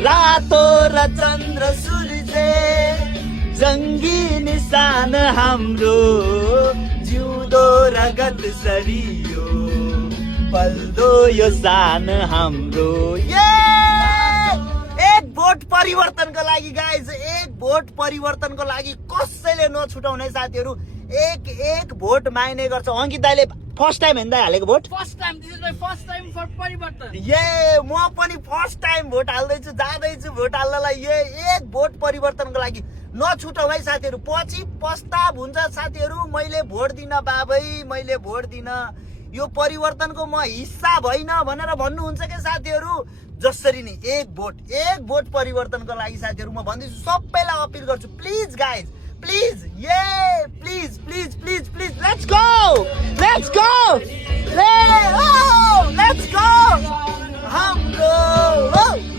रातो र चन्द्र सूर्य जङ्गी निशान हाम्रो जिउँदो रगत सरियो बल्दो यो सान हाम्रो एक भोट परिवर्तनको लागि गाइज एक भोट परिवर्तनको लागि कसैले नछुटाउने साथीहरू एक भोट माग्ने गर्छ अङ्कित दाइले फर्स्ट टाइम हेर्दै हालेको भोट first time this is my first time for परिवर्तन म पनि फर्स्ट टाइम भोट हाल्दैछु जाँदैछु भोट हाल्नलाई एक भोट परिवर्तनको लागि नछुटाउ है साथीहरू पछि पस्ताव हुन्छ साथीहरू मैले भोट दिन बाबै मैले भोट दिन यो परिवर्तनको म हिस्सा भइन भनेर भन्नुहुन्छ के साथीहरू जसरी नि एक भोट परिवर्तनको लागि साथीहरू म भन्दैछु सबैलाई अपिल गर्छु please guys please please let's go हाम्रो